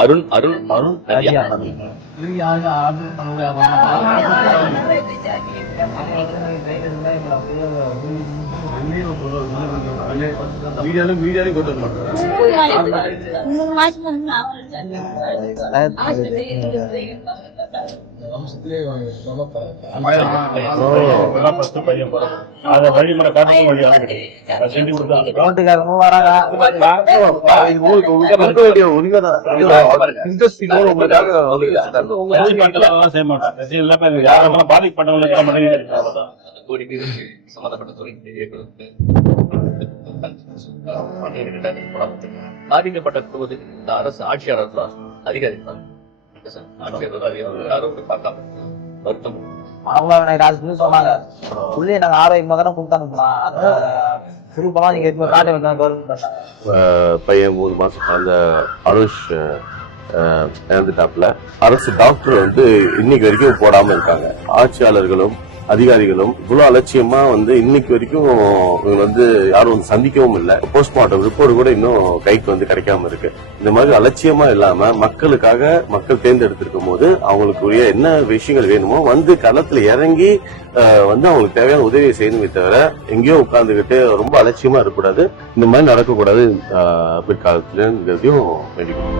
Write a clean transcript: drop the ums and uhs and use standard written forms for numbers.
அருண் அருண் அருண் நதியா. மீடியாலும் கொண்டு பாதிக்கப்பட்ட போது இந்த அரசு ஆட்சியாளர் தான் அதிகாரிகள் வருத்தம் அவங்க சொன்னாங்க உள்ளே நாங்க ஆரோக்கியமா தானே கொடுத்தாங்க சுருப்பமா நீங்க காட்ட கவர்மெண்ட் பையன் 3 மாசம் அந்த அருஷ் இறந்துட்டாப்புல. அரசு டாக்டர் வந்து இன்னைக்கு வரைக்கும் போடாம இருக்காங்க. ஆட்சியாளர்களும் அதிகாரிகளும் இவ்வளவு அலட்சியமா வந்து இன்னைக்கு வரைக்கும் இவங்க வந்து யாரும் வந்து சந்திக்கவும் இல்லை. போஸ்ட்மார்ட்டம் ரிப்போர்ட் கூட இன்னும் கைக்கு வந்து கிடைக்காம இருக்கு. இந்த மாதிரி அலட்சியமா இல்லாம மக்களுக்காக மக்கள் தேர்ந்தெடுத்திருக்கும் போது அவங்களுக்குரிய என்ன விஷயங்கள் வேணுமோ வந்து களத்துல இறங்கி வந்து அவங்களுக்கு தேவையான உதவியை செய்யணுமே தவிர எங்கேயோ உட்கார்ந்துகிட்டு ரொம்ப அலட்சியமா இருக்கக்கூடாது. இந்த மாதிரி நடக்கக்கூடாது பிற்காலத்துலங்கிறதையும் வேண்டிக்கணும்.